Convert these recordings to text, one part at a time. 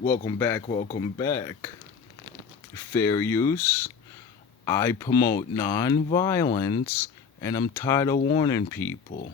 Welcome back, welcome back. Fair use. I promote non-violence, and I'm tired of warning people.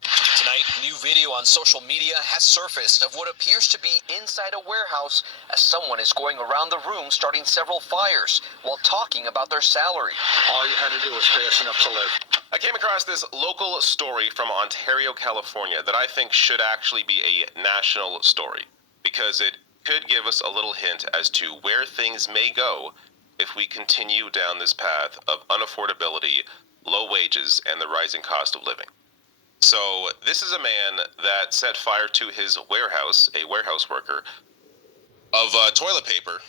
Tonight, new video on social media has surfaced of what appears to be inside a warehouse as someone is going around the room starting several fires while talking about their salary. All you had to do was pay us enough to live. I came across this local story from Ontario, California that I think should actually be a national story because it could give us a little hint as to where things may go if we continue down this path of unaffordability, low wages, and the rising cost of living. So this is a man that set fire to his warehouse, a warehouse worker, of toilet paper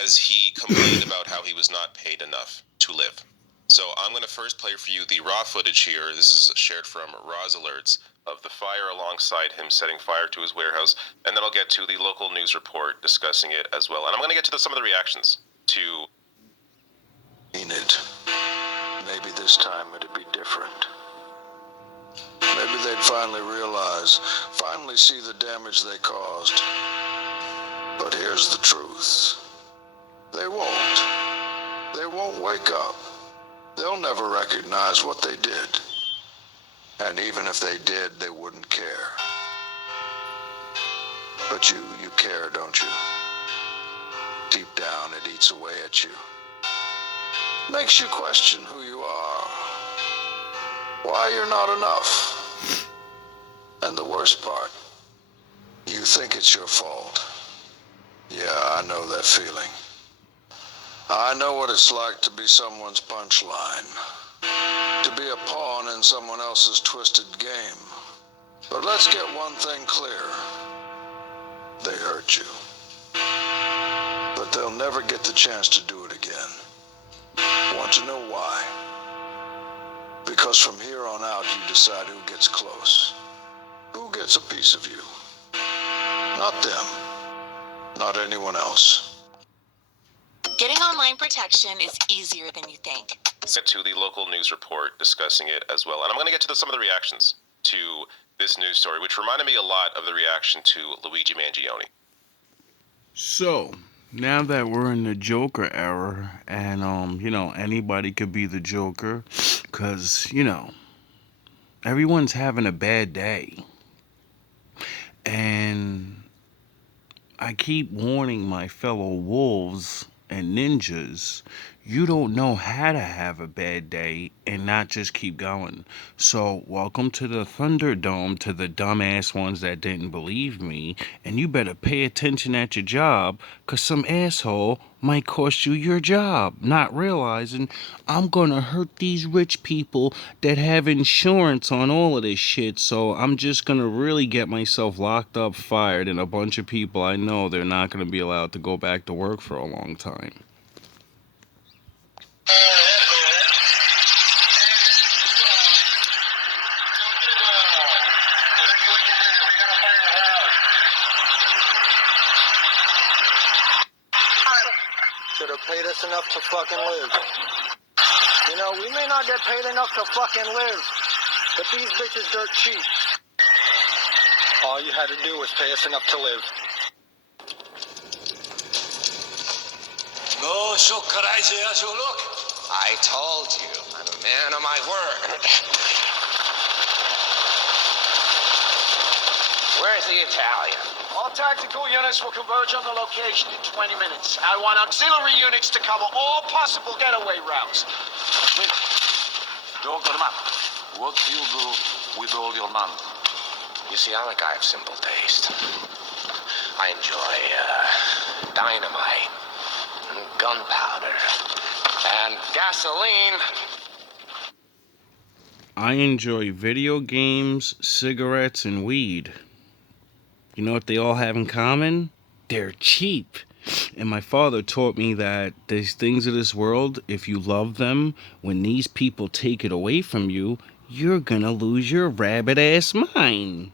as he complained about how he was not paid enough to live. So I'm going to first play for you the raw footage here. This is shared from Raw's Alerts of the fire alongside him setting fire to his warehouse, and then I'll get to the local news report discussing it as well. And I'm going to get to some of the reactions to... Mean it. Maybe this time it'd be different. Maybe they'd finally realize, finally see the damage they caused. But here's the truth. They won't. They won't wake up. They'll never recognize what they did. And even if they did, they wouldn't care. But you care, don't you? Deep down, it eats away at you. Makes you question who you are. Why you're not enough. And the worst part, you think it's your fault. Yeah, I know that feeling. I know what it's like to be someone's punchline. To be a pawn in someone else's twisted game. But let's get one thing clear. They hurt you. But they'll never get the chance to do it again. Want to know why? Because from here on out, you decide who gets close. Who gets a piece of you. Not them. Not anyone else. Getting online protection is easier than you think. Get to the local news report discussing it as well. And I'm going to get to some of the reactions to this news story, which reminded me a lot of the reaction to Luigi Mangione. So, now that we're in the Joker era, and, anybody could be the Joker, because, everyone's having a bad day. And I keep warning my fellow wolves and ninjas, you don't know how to have a bad day and not just keep going. So, welcome to the Thunderdome to the dumbass ones that didn't believe me. And you better pay attention at your job, because some asshole might cost you your job, not realizing I'm gonna hurt these rich people that have insurance on all of this shit. So, I'm just gonna really get myself locked up, fired, and a bunch of people I know they're not gonna be allowed to go back to work for a long time. Should have paid us enough to fucking live. You know, we may not get paid enough to fucking live, but these bitches dirt cheap. All you had to do was pay us enough to live. No, so crazy as you look. I told you, I'm a man of my word. Where's the Italian? All tactical units will converge on the location in 20 minutes. I want auxiliary units to cover all possible getaway routes. Joker man, what do you do with all your money? You see, I'm a guy of simple taste. I enjoy dynamite, and gunpowder, and gasoline. I enjoy video games, cigarettes, and weed. You know what they all have in common? They're cheap. And my father taught me that there's things of this world, if you love them, when these people take it away from you, you're gonna lose your rabbit ass mind.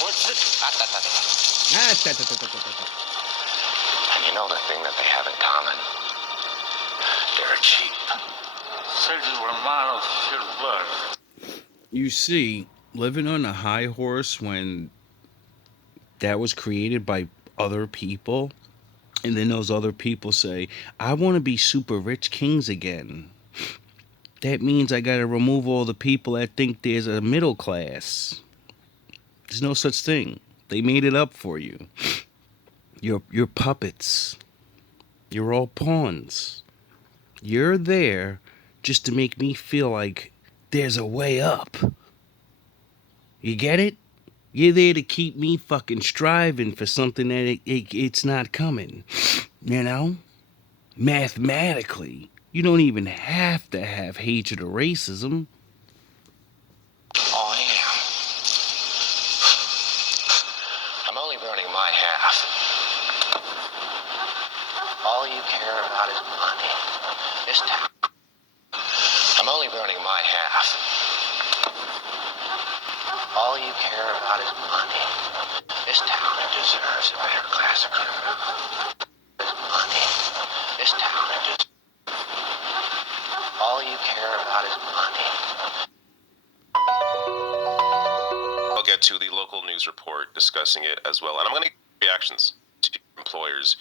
What's this? And you know the thing that they have in common? They're cheap. Says you were a man of your word. You see, living on a high horse when that was created by other people, and then those other people say, I want to be super rich kings again. That means I got to remove all the people that think there's a middle class. There's no such thing. They made it up for you. You're puppets. You're all pawns. You're there just to make me feel like there's a way up. You get it? You're there to keep me fucking striving for something that it's not coming. You know? Mathematically, you don't even have to have hatred or racism. Oh, yeah. I'm only burning my half. All you care about is money. This town. I'm only burning my half. All you care about is money. This town deserves a better class of criminal. Money. This town deserves. All you care about is money. I'll get to the local news report discussing it as well, and I'm going to get reactions to employers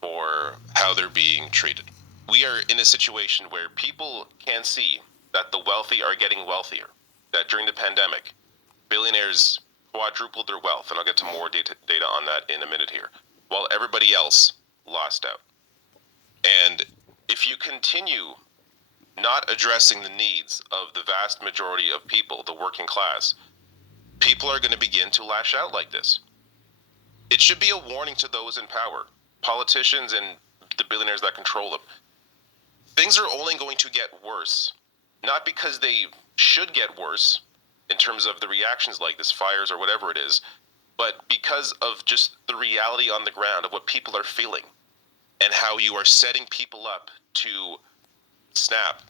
for how they're being treated. We are in a situation where people can see that the wealthy are getting wealthier, that during the pandemic, billionaires quadrupled their wealth, and I'll get to more data on that in a minute here, while everybody else lost out. And if you continue not addressing the needs of the vast majority of people, the working class, people are going to begin to lash out like this. It should be a warning to those in power, politicians and the billionaires that control them. Things are only going to get worse, not because they should get worse in terms of the reactions like this, fires or whatever it is, but because of just the reality on the ground of what people are feeling and how you are setting people up to snap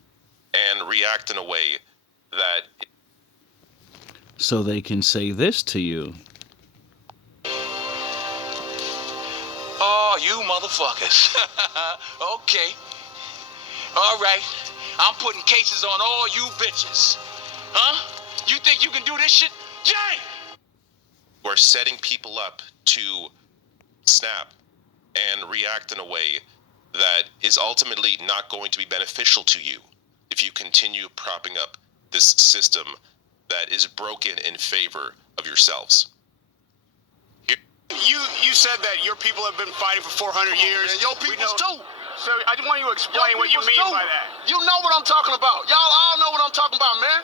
and react in a way that... So they can say this to you. Oh, you motherfuckers. Okay. All right. I'm putting cases on all you bitches. Huh? You think you can do this shit? Jay! We're setting people up to snap and react in a way that is ultimately not going to be beneficial to you if you continue propping up this system that is broken in favor of yourselves. You said that your people have been fighting for 400 years. And your peoples too. So I just want you to explain what you mean by that. You know what I'm talking about. Y'all all know what I'm talking about, man.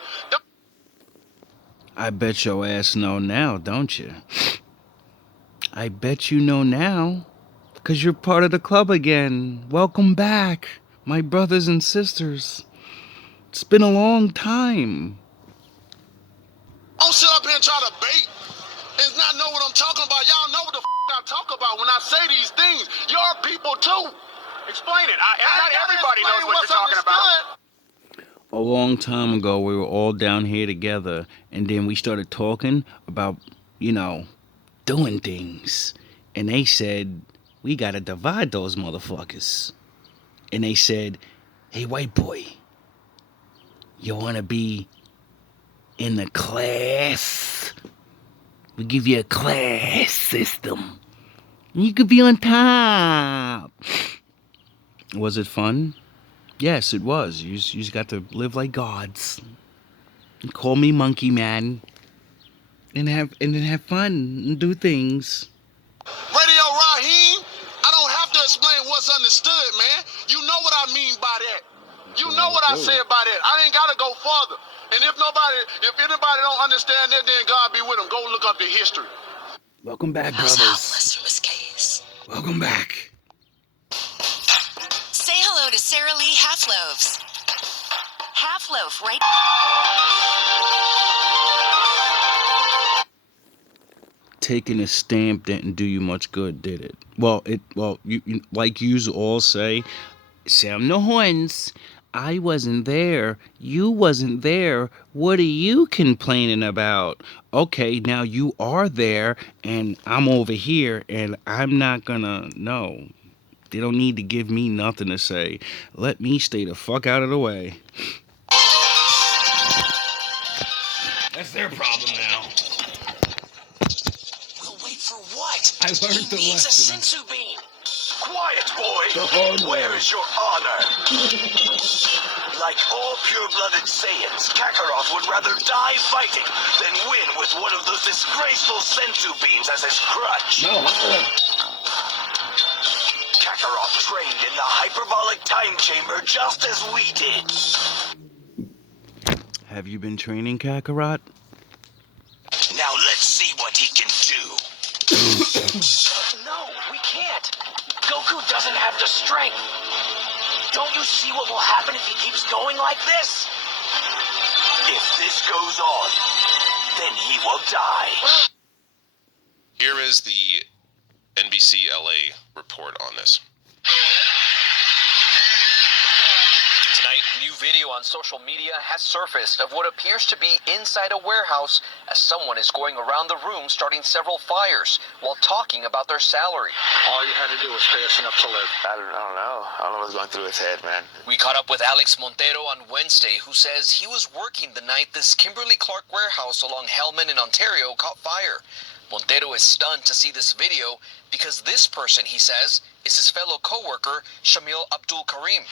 I bet your ass know now, don't you? I bet you know now. Because you're part of the club again. Welcome back, my brothers and sisters. It's been a long time. Don't sit up here and try to bait and not know what I'm talking about. Y'all know what the I talk about when I say these things. Your people too. Explain it. Not everybody knows what you're talking about. A long time ago, we were all down here together, and then we started talking about, doing things. And they said, we gotta divide those motherfuckers. And they said, hey, white boy, you wanna be in the class? We give you a class system. You could be on top. Was it fun? Yes, it was. You just got to live like gods. And call me Monkey Man. And have fun and do things. Radio Raheem, I don't have to explain what's understood, man. You know what I mean by that. You know what I say about that. I ain't gotta go further. And if anybody don't understand that, then God be with them. Go look up the history. Welcome back, I was brothers. helpless from his case. Welcome back. Say hello to Sarah Lee Half Loaves. Half Loaf, right? Taking a stamp didn't do you much good, did it? Well, you like yous all say, Sam no horns. I wasn't there. You wasn't there. What are you complaining about? Okay, now you are there, and I'm over here, and I'm not gonna. No, they don't need to give me nothing to say. Let me stay the fuck out of the way. That's their problem now. We'll wait for what? I learned the He needs a lesson. sensu bean. Quiet, boy. The hard way. Where is your honor? Like all pure-blooded Saiyans, Kakarot would rather die fighting than win with one of those disgraceful sensu beans as his crutch. No. Kakarot trained in the hyperbolic time chamber just as we did. Have you been training Kakarot? Now let's see what he can do. No, we can't. Goku doesn't have the strength. Don't you see what will happen if he keeps going like this? If this goes on, then he will die. Here is the NBC LA report on this. Tonight, new video on social media has surfaced of what appears to be inside a warehouse as someone is going around the room starting several fires while talking about their salary. All you had to do was pay us enough to live. I don't know. I don't know what's going through his head, man. We caught up with Alex Montero on Wednesday, who says he was working the night this Kimberly-Clark warehouse along Hellman in Ontario caught fire. Montero is stunned to see this video because this person, he says, is his fellow co-worker, Shamil Abdul Karim.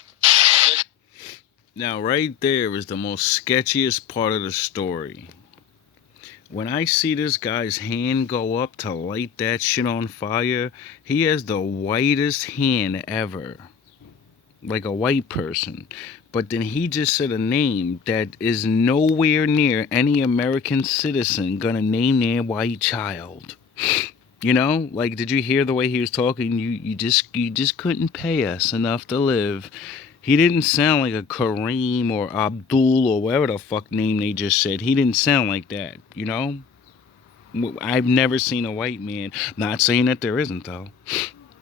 Now, right there is the most sketchiest part of the story. When I see this guy's hand go up to light that shit on fire, he has the whitest hand ever. Like a white person. But then he just said a name that is nowhere near any American citizen gonna name their white child. You know? Like, did you hear the way he was talking? You just couldn't pay us enough to live. He didn't sound like a Kareem or Abdul or whatever the fuck name they just said. He didn't sound like that, you know? I've never seen a white man. Not saying that there isn't, though.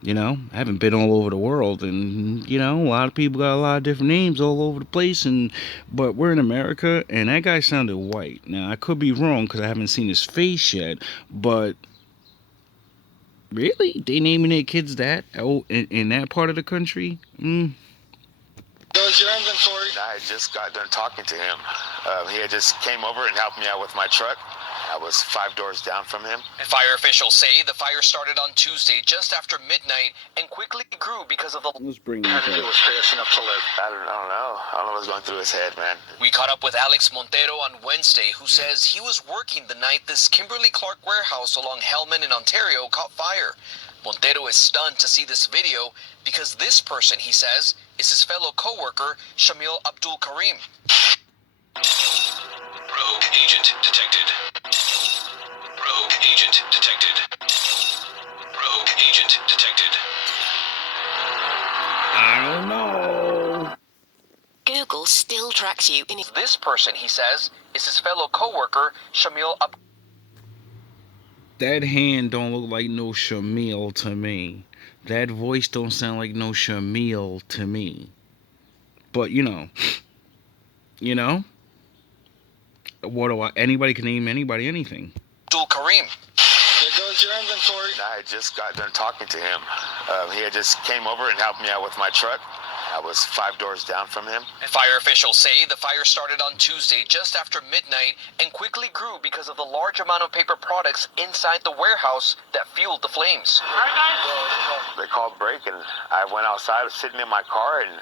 You know? I haven't been all over the world. And, you know, a lot of people got a lot of different names all over the place. But we're in America, and that guy sounded white. Now, I could be wrong because I haven't seen his face yet. But, really? They naming their kids that? Oh, in that part of the country? Goes your inventory. I just got done talking to him. He had just came over and helped me out with my truck. I was 5 doors down from him. Fire officials say the fire started on Tuesday just after midnight and quickly grew because of the... Let's bring All you had to do was pay us enough to live. I don't know. I don't know what's going through his head, man. We caught up with Alex Montero on Wednesday, who says he was working the night this Kimberly-Clark warehouse along Hellman in Ontario caught fire. Montero is stunned to see this video because this person, he says, is his fellow co-worker, Shamil Abdul Karim. Rogue agent detected. Rogue agent detected. Rogue agent detected. I don't know. Google still tracks you in This person, he says, is his fellow co-worker, Shamil Abdul. That hand don't look like no Shamil to me. That voice don't sound like no Shamil to me. But, you know. What do anybody can name anybody anything. Abdul Karim. There goes your inventory. I just got done talking to him. He had just came over and helped me out with my truck. I was 5 doors down from him. Fire officials say the fire started on Tuesday just after midnight and quickly grew because of the large amount of paper products inside the warehouse that fueled the flames. They called break, and I went outside, was sitting in my car, and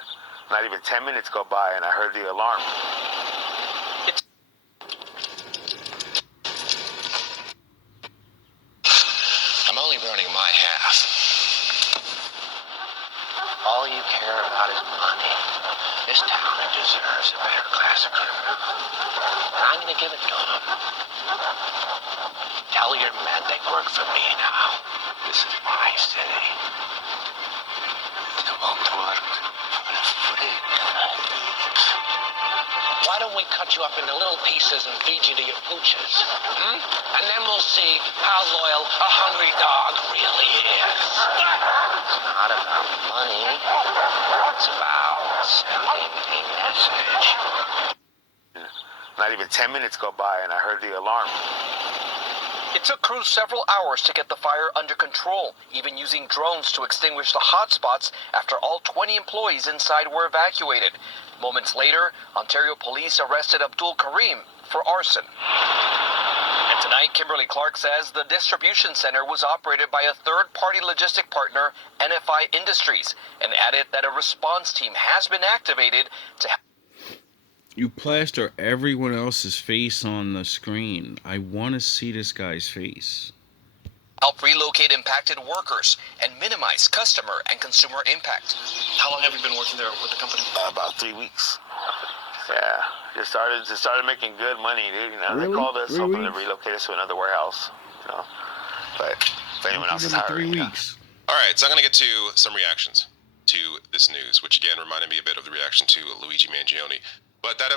not even 10 minutes go by, and I heard the alarm. I'm only burning my half. All you care about is money. This town deserves a better class of criminal. And I'm gonna give it to them. Tell your men they work for me now. This is my city. Why don't we cut you up into little pieces and feed you to your pooches? And then we'll see how loyal a hungry dog really is. It's not about money. It's about sending a message. Not even 10 minutes go by, and I heard the alarm. It took crews several hours to get the fire under control, even using drones to extinguish the hot spots after all 20 employees inside were evacuated. Moments later, Ontario police arrested Abdul Karim for arson. And tonight, Kimberly Clark says the distribution center was operated by a third-party logistic partner, NFI Industries, and added that a response team has been activated to You plaster everyone else's face on the screen. I want to see this guy's face. help relocate impacted workers and minimize customer and consumer impact. How long have you been working there with the company? About 3 weeks. Yeah, just started making good money, dude. You know, Really? they called us 3 hoping to weeks? relocate us to another warehouse. You know, but if anyone else is Give him hiring, 3 yeah. weeks. All right, so I'm going to get to some reactions to this news, which again reminded me a bit of the reaction to Luigi Mangione. But that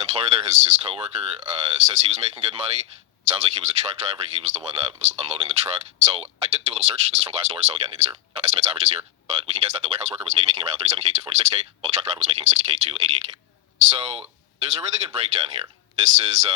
employer there, his coworker, says he was making good money. Sounds like he was a truck driver. He was the one that was unloading the truck. So I did do a little search. This is from Glassdoor. So again, these are estimates, averages here. But we can guess that the warehouse worker was maybe making around 37K to 46K, while the truck driver was making 60K to 88K. So there's a really good breakdown here. This is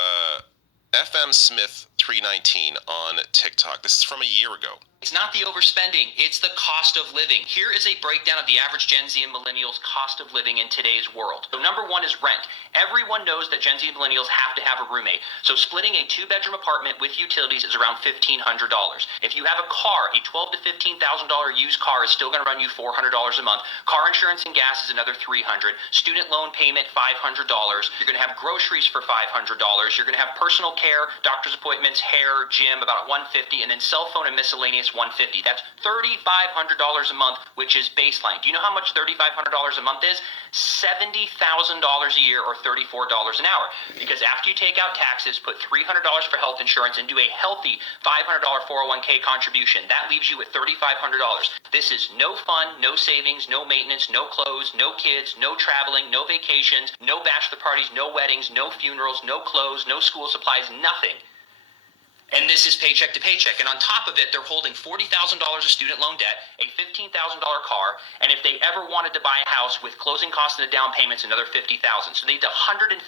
FM Smith 319 on TikTok. This is from a year ago. It's not the overspending, it's the cost of living. Here is a breakdown of the average Gen Z and millennials' cost of living in today's world. So number one is rent. Everyone knows that Gen Z and millennials have to have a roommate. So splitting a 2-bedroom apartment with utilities is around $1,500. If you have a car, a $12,000 to $15,000 used car is still going to run you $400 a month. Car insurance and gas is another $300. Student loan payment, $500. You're going to have groceries for $500. You're going to have personal care, doctor's appointments, hair, gym, about $150, and then cell phone and miscellaneous $150. That's $3,500 a month, which is baseline. Do you know how much $3,500 a month is? $70,000 a year, or $34 an hour. Because after you take out taxes, put $300 for health insurance, and do a healthy $500 401k contribution, that leaves you with $3,500. This is no fun, no savings, no maintenance, no clothes, no kids, no traveling, no vacations, no bachelor parties, no weddings, no funerals, no clothes, no school supplies, nothing. And this is paycheck to paycheck. And on top of it, they're holding $40,000 of student loan debt, a $15,000 car, and if they ever wanted to buy a house with closing costs and a down payment, another $50,000. So they need $105,000.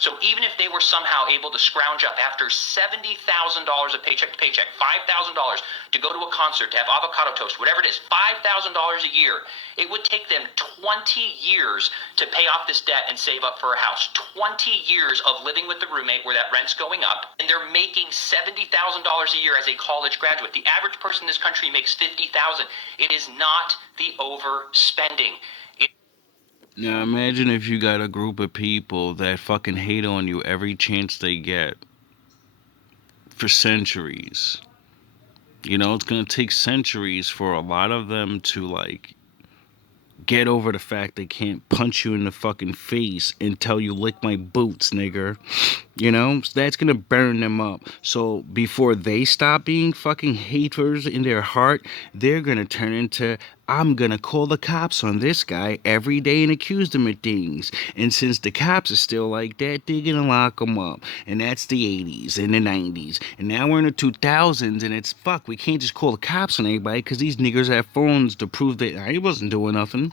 So even if they were somehow able to scrounge up after $70,000 of paycheck to paycheck, $5,000 to go to a concert, to have avocado toast, whatever it is, $5,000 a year, it would take them 20 years to pay off this debt and save up for a house. 20 years of living with the roommate where that rent's going up, and they're making $70,000 a year as a college graduate. The average person in this country makes $50,000. It is not the overspending. Now imagine if you got a group of people that fucking hate on you every chance they get for centuries. You know, it's gonna take centuries for a lot of them to like get over the fact they can't punch you in the fucking face and tell you lick my boots, nigger. You know, so that's gonna burn them up. So before they stop being fucking haters in their heart, they're gonna turn into, I'm gonna call the cops on this guy every day and accuse him of things. And since the cops are still like that, they're gonna lock them up. And that's the 80s and the 90s. And now we're in the 2000s, and it's fuck, we can't just call the cops on anybody because these niggers have phones to prove that I wasn't doing nothing.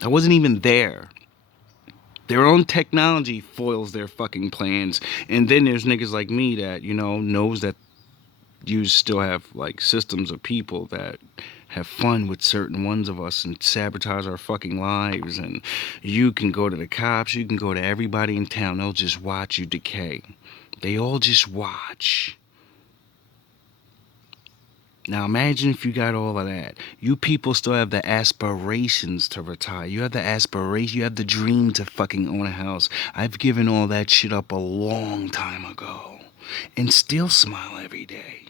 I wasn't even there. Their own technology foils their fucking plans. And then there's niggas like me that, you know, knows that you still have like systems of people that have fun with certain ones of us and sabotage our fucking lives. And you can go to the cops, you can go to everybody in town, they'll just watch you decay. They all just watch. Now imagine if you got all of that. You people still have the aspirations to retire. You have the aspiration, you have the dream to fucking own a house. I've given all that shit up a long time ago. And still smile every day.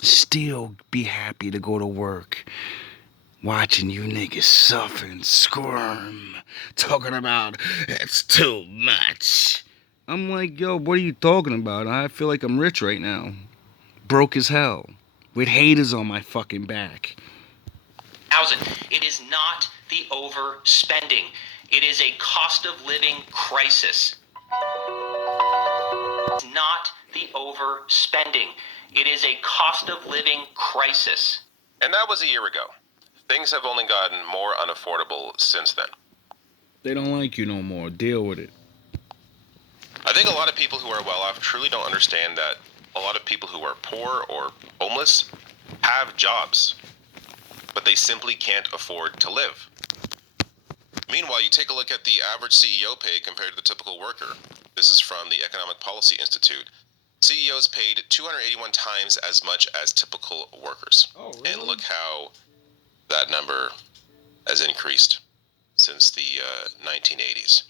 Still be happy to go to work. Watching you niggas suffer and squirm. Talking about, it's too much. I'm like, yo, what are you talking about? I feel like I'm rich right now. Broke as hell. With haters on my fucking back. It is not the overspending. It is a cost of living crisis. It's not the overspending. It is a cost of living crisis. And that was a year ago. Things have only gotten more unaffordable since then. They don't like you no more. Deal with it. I think a lot of people who are well off truly don't understand that a lot of people who are poor or homeless have jobs, but they simply can't afford to live. Meanwhile, you take a look at the average CEO pay compared to the typical worker. This is from the Economic Policy Institute. CEOs paid 281 times as much as typical workers. Oh, really? And look how that number has increased since the 1980s,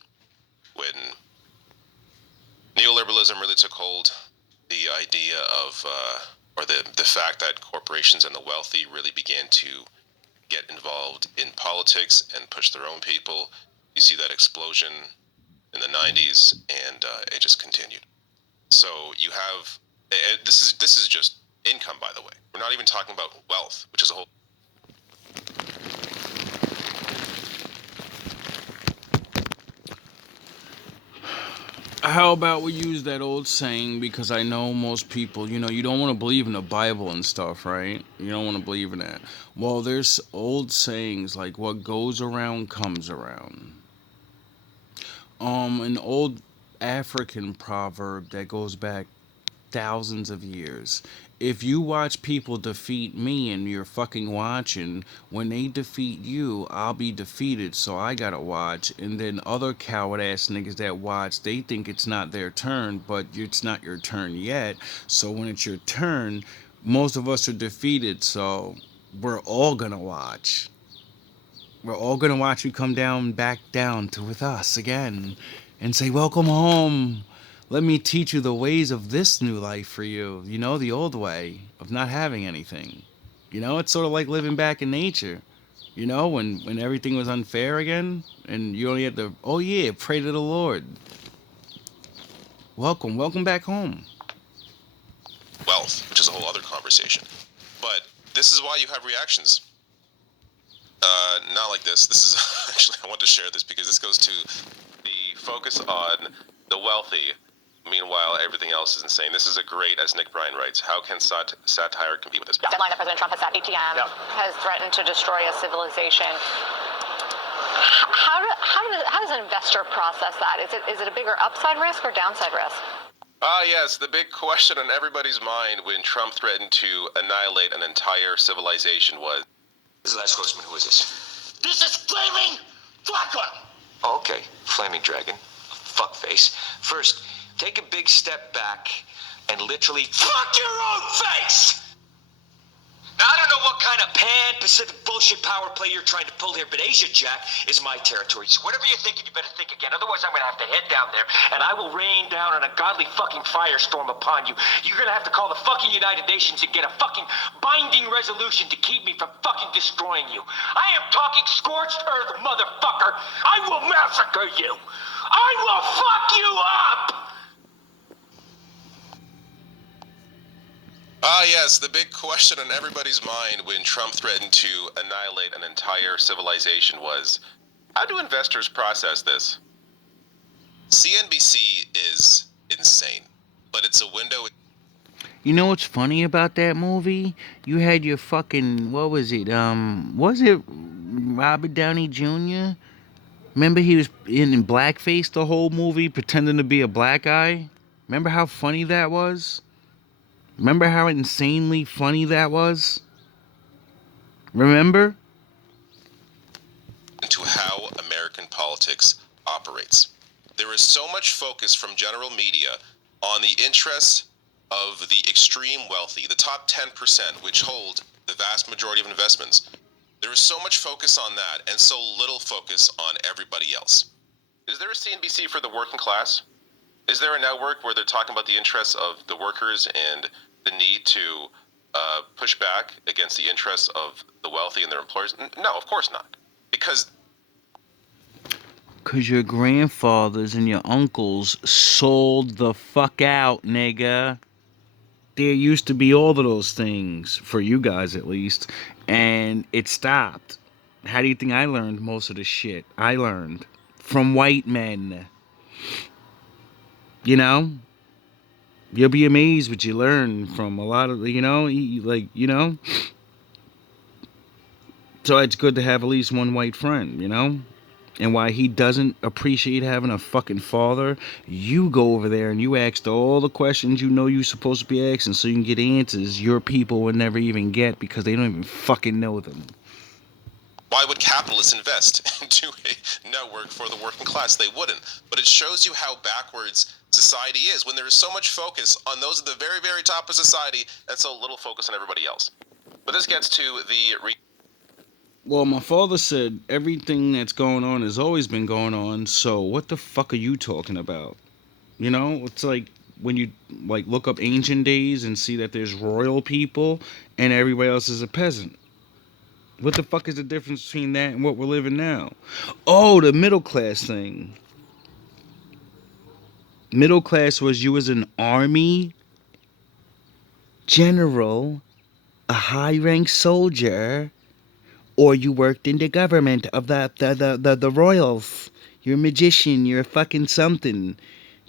when neoliberalism really took hold. The idea of, or the fact that corporations and the wealthy really began to get involved in politics and push their own people. You see that explosion in the 90s, and it just continued. So you have, this is just income, by the way. We're not even talking about wealth, which is a whole. How about we use that old saying, because I know most people, you don't want to believe in the Bible and stuff, right? You don't want to believe in that. Well, there's old sayings like what goes around comes around. An old African proverb that goes back thousands of years. If you watch people defeat me and you're fucking watching, when they defeat you, I'll be defeated, so I gotta watch. And then other coward ass niggas that watch, they think it's not their turn, but it's not your turn yet. So when it's your turn, most of us are defeated, so we're all gonna watch. We're all gonna watch you come down, back down to with us again, and say, "Welcome home. Let me teach you the ways of this new life for you. The old way of not having anything. It's sort of like living back in nature. When everything was unfair again, and you only had to, oh yeah, pray to the Lord. Welcome back home." Wealth, which is a whole other conversation. But this is why you have reactions. Not like this. This is actually, I want to share this because this goes to the focus on the wealthy. Meanwhile, everything else is insane. This is a great, as Nick Bryan writes, how can satire compete with this? The deadline that President Trump has set, ATM, has threatened to destroy a civilization. How does an investor process that? Is it a bigger upside risk or downside risk? Yes, the big question on everybody's mind when Trump threatened to annihilate an entire civilization was... This is last horseman. Who is this? This is Flaming Dragon. Oh, okay, Flaming Dragon. Fuckface. First, take a big step back and literally fuck your own face! Now, I don't know what kind of pan-Pacific bullshit power play you're trying to pull here, but Asia Jack is my territory. So whatever you're thinking, you better think again. Otherwise, I'm going to have to head down there, and I will rain down an ungodly fucking firestorm upon you. You're going to have to call the fucking United Nations and get a fucking binding resolution to keep me from fucking destroying you. I am talking scorched earth, motherfucker. I will massacre you. I will fuck you up. Yes, the big question on everybody's mind when Trump threatened to annihilate an entire civilization was, how do investors process this? CNBC is insane, but it's a window... You know what's funny about that movie? You had your fucking, what was it? Was it Robert Downey Jr.? Remember he was in blackface the whole movie, pretending to be a black guy? Remember how funny that was? Remember how insanely funny that was? Remember? ...into how American politics operates. There is so much focus from general media on the interests of the extreme wealthy, the top 10%, which hold the vast majority of investments. There is so much focus on that and so little focus on everybody else. Is there a CNBC for the working class? Is there a network where they're talking about the interests of the workers and the need to push back against the interests of the wealthy and their employers? No, of course not. Because your grandfathers and your uncles sold the fuck out, nigga. There used to be all of those things, for you guys at least, and it stopped. How do you think I learned most of the shit I learned? From white men. You'll be amazed what you learn from a lot of, So it's good to have at least one white friend, And why he doesn't appreciate having a fucking father, you go over there and you ask all the questions you know you're supposed to be asking so you can get answers your people would never even get because they don't even fucking know them. Why would capitalists invest into a network for the working class? They wouldn't. But it shows you how backwards society is when there is so much focus on those at the very, very top of society and so little focus on everybody else. But this gets to the... Well, my father said everything that's going on has always been going on, so what the fuck are you talking about? You know, it's like when you like look up ancient days and see that there's royal people and everybody else is a peasant. What the fuck is the difference between that and what we're living now? Oh, the middle class thing. Middle class was you was an army general, a high rank soldier, or you worked in the government of the royals. You're a magician, you're a fucking something.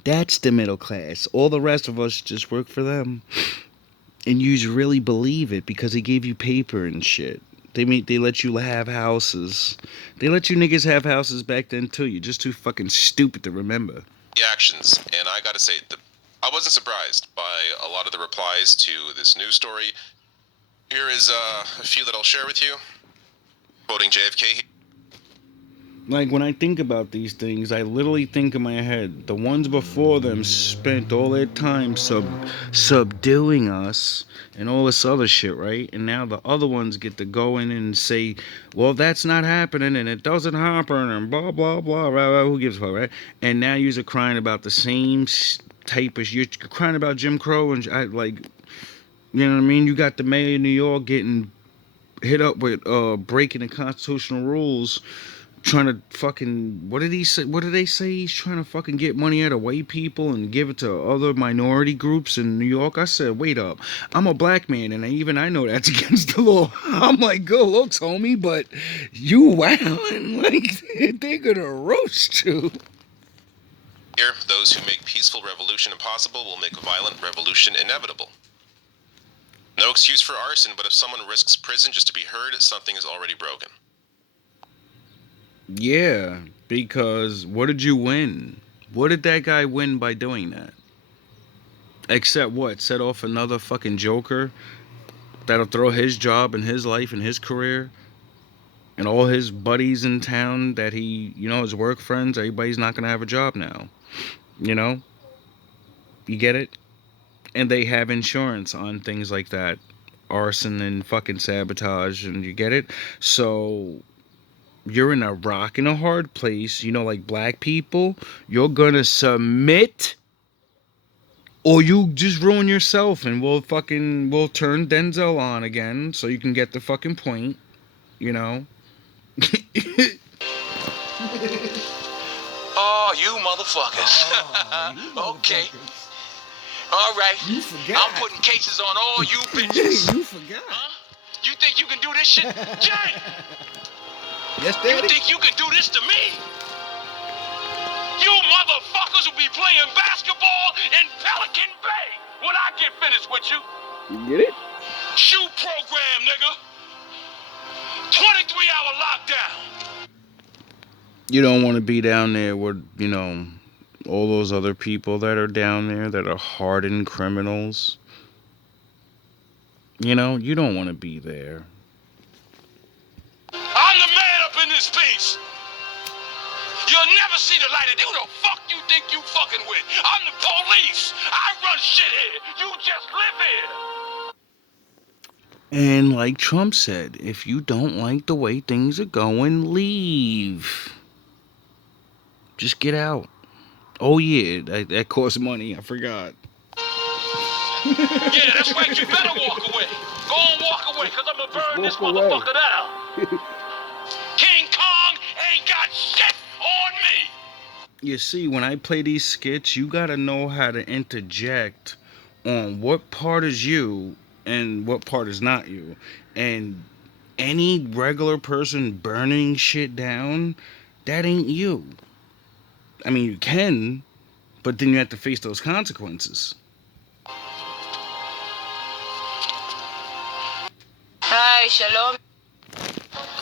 That's the middle class. All the rest of us just work for them. And you really believe it because they gave you paper and shit. They let you have houses. They let you niggas have houses back then too. You're just too fucking stupid to remember. Reactions, and I gotta say, I wasn't surprised by a lot of the replies to this news story. Here is a few that I'll share with you. Quoting JFK. Like, when I think about these things, I literally think in my head, the ones before them spent all their time subduing us and all this other shit, right? And now the other ones get to go in and say, well, that's not happening and it doesn't happen and blah, blah, blah, blah, blah. Who gives a fuck, right? And now you're crying about the same type of, you're crying about Jim Crow and like, you know what I mean? You got the mayor of New York getting hit up with breaking the constitutional rules, trying to fucking, what did he say? What did they say? He's trying to fucking get money out of white people and give it to other minority groups in New York. I said, wait up, I'm a black man and even I know that's against the law. I'm like, good looks, homie, but you wildin', like they're gonna roast you. Here, those who make peaceful revolution impossible will make violent revolution inevitable. No excuse for arson, but if someone risks prison just to be heard, something is already broken. Yeah, because what did you win? What did that guy win by doing that? Except what? Set off another fucking joker that'll throw his job and his life and his career and all his buddies in town that he, you know, his work friends, everybody's not gonna have a job now. You know? You get it? And they have insurance on things like that. Arson and fucking sabotage, and you get it? So you're in a rock and a hard place, you know, like black people, you're gonna submit or you just ruin yourself, and we'll turn Denzel on again so you can get the fucking point, you know. Oh, you motherfuckers. Okay. All right. You forgot. I'm putting cases on all you bitches. You forgot. Huh? You think you can do this shit? Jay! Yes, You Daddy. think you can do this to me? You motherfuckers will be playing basketball in Pelican Bay when I get finished with you. You get it? Shoe program, nigga. 23-hour lockdown. You don't want to be down there with, you know, all those other people that are down there that are hardened criminals. You know, you don't want to be there. I'm the man up in this piece. You'll never see the light of who the fuck you think you fucking with. I'm the police. I run shit here. You just live here. And like Trump said, if you don't like the way things are going, leave. Just get out. Oh yeah, that costs money. I forgot. Yeah, that's right. You better walk away. Go and walk away, because I'm going to burn this motherfucker down. King Kong ain't got shit on me. You see, when I play these skits, you gotta know how to interject on what part is you and what part is not you. And any regular person burning shit down, that ain't you. I mean, you can, but then you have to face those consequences. Hi, shalom.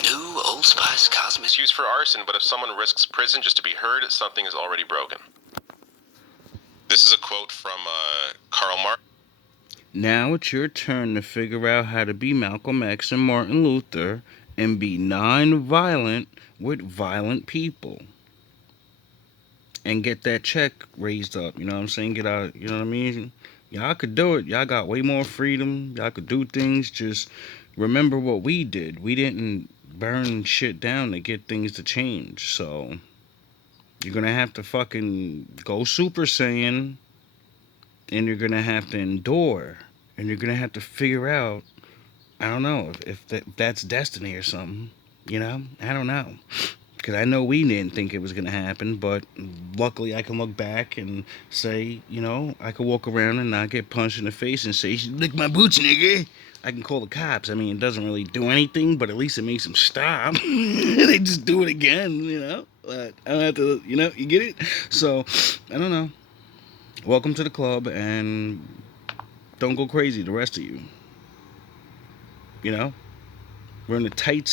New Old Spice Cosmic. Excuse for arson, but if someone risks prison just to be heard, something is already broken. This is a quote from Karl Marx. Now it's your turn to figure out how to be Malcolm X and Martin Luther and be non-violent with violent people and get that check raised up. You know what I'm saying? Get out, you know what I mean? Y'all could do it. Y'all got way more freedom. Y'all could do things. Just remember what we did. We didn't burn shit down to get things to change. So you're going to have to fucking go Super Saiyan, and you're going to have to endure, and you're going to have to figure out, I don't know, if that's destiny or something. You know? I don't know. Because I know we didn't think it was going to happen, but luckily I can look back and say, you know, I could walk around and not get punched in the face and say, lick my boots, nigga. I can call the cops. I mean, it doesn't really do anything, but at least it makes them stop. They just do it again, you know? But I don't have to, you know, you get it? So, I don't know. Welcome to the club, and don't go crazy, the rest of you. You know? We're in a tight